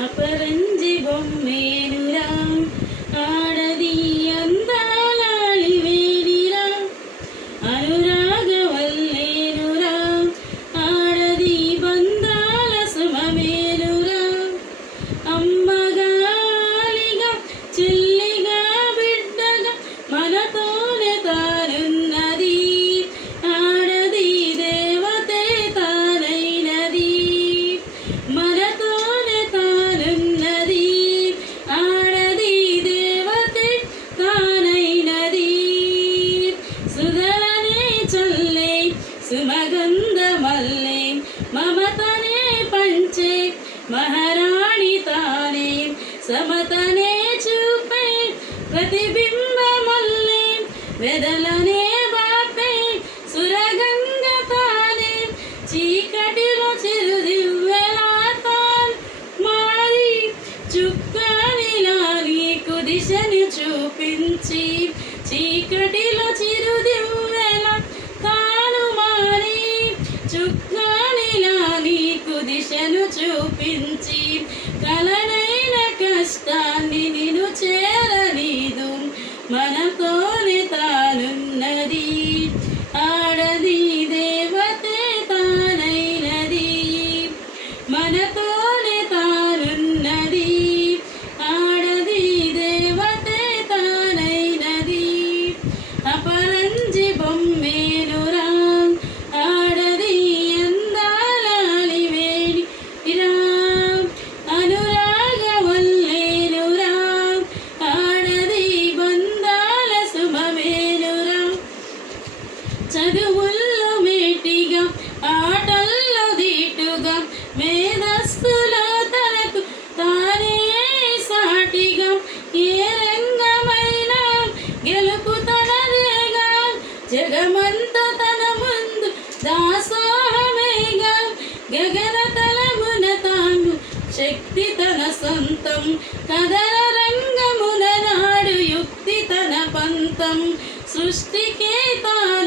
అపరంజి బొమ్మేనురా ఆడది అందాలాలి వేడిరా అనురాగవల్లేనురా ఆడది బంధాల సుమమేనురా అమ్మగాలిగా చెల్లిగా బిడ్డగా మనతోనే తానున్నది ఆడది దేవతే తానైనది మనతోనే తానున్నది ఆడది దేవతే తానైనది సుధలనే చల్లే సుమగంధ మల్లె మమతనే పంచే మహారాణి తానే సమతనే చూపే ప్రతిబింబ మల్లె వెదలనే బాపే సురగంగ తానే చీకటిలో చిరుదివ్వెలా తాను మారి చుక్కనిలా నీకు దిశని చూపించి చీకటిలో చిరుదివ్వెలా తాను మారి చుక్కనిలా నీకు దిశను చూపించి కలనైన కష్టాన్ని నిన్ను చేరనీదు మనతోనే తానున్నది ఆడది దేవతే తానైనది మనతోనే తానున్నది ఆడది దేవతే తానైనది అపరంజి బొమ్మేనురా ఆడది అందాలాలి వేడిరా అనురాగవల్లేనురా ఆడది బంధాల సుమమేనురా చదువుల్లో మేటిగా ఆటల్లో దీటుగా మేధస్సులో తనకు తానే సాటిగా ఏ రంగమైనా గెలుపు తనదేగా జగమంత తన ముందు దాసోహమేగా గగన తలమున తాను శక్తి తన సొంతం కదల రంగమున నాడు యుక్తి తన పంతం సృష్టికే తాను